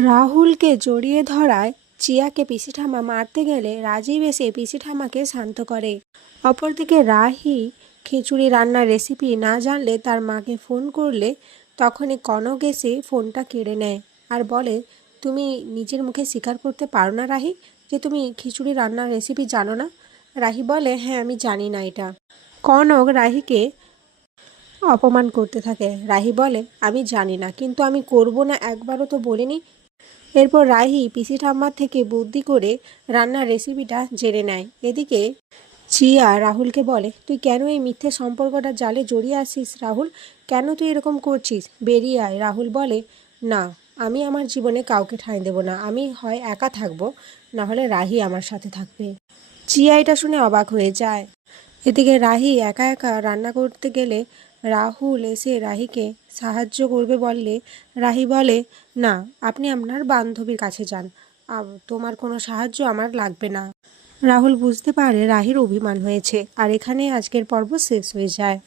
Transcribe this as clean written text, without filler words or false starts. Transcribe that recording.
রাহুলকে জড়িয়ে ধরায় চিয়াকে পিসি ঠাম্মা মারতে গেলে রাজীব এসে পিসি ঠাম্মাকে শান্ত করে। অপরদিকে রাহি খিচুড়ি রান্নার রেসিপি না জানলে তার মাকে ফোন করলে তখনই কনক এসে ফোনটা কেড়ে নেয় আর বলে, তুমি নিজের মুখে স্বীকার করতে পারো না রাহি যে তুমি খিচুড়ি রান্নার রেসিপি জানো না? রাহি বলে, হ্যাঁ আমি জানি না এটা। কনক রাহিকে অপমান করতে থাকে। রাহি বলে, আমি জানি না, কিন্তু আমি করব না একবারও তো বলিনি। এরপর রাহি পিসি ঠাম্মার থেকে বুদ্ধি করে রান্নার রেসিপিটা জেনে নেয়। এদিকে চিয়া রাহুলকে বলে, তুই কেন এই মিথ্যে সম্পর্কটা জালে জড়িয়ে আসিস রাহুল? কেন তুই এরকম করছিস? বেরিয়ে আয়। রাহুল বলে, না, আমি আমার জীবনে কাউকে ঠাঁই দেব না। আমি হয় একা থাকবো, না হলে রাহি আমার সাথে থাকবে। চিয়া এটা শুনে অবাক হয়ে যায়। এদিকে রাহি একা একা রান্না করতে গেলে রাহুল এসে রাহিকে সাহায্য করবে বললে রাহি বলে, না, আপনি আপনার বান্ধবীর কাছে যান, তোমার কোনো সাহায্য আমার লাগবে না। রাহুল বুঝতে পারে রাহির অভিমান হয়েছে আর এখানে আজকের পর্ব শেষ হয়ে যায়।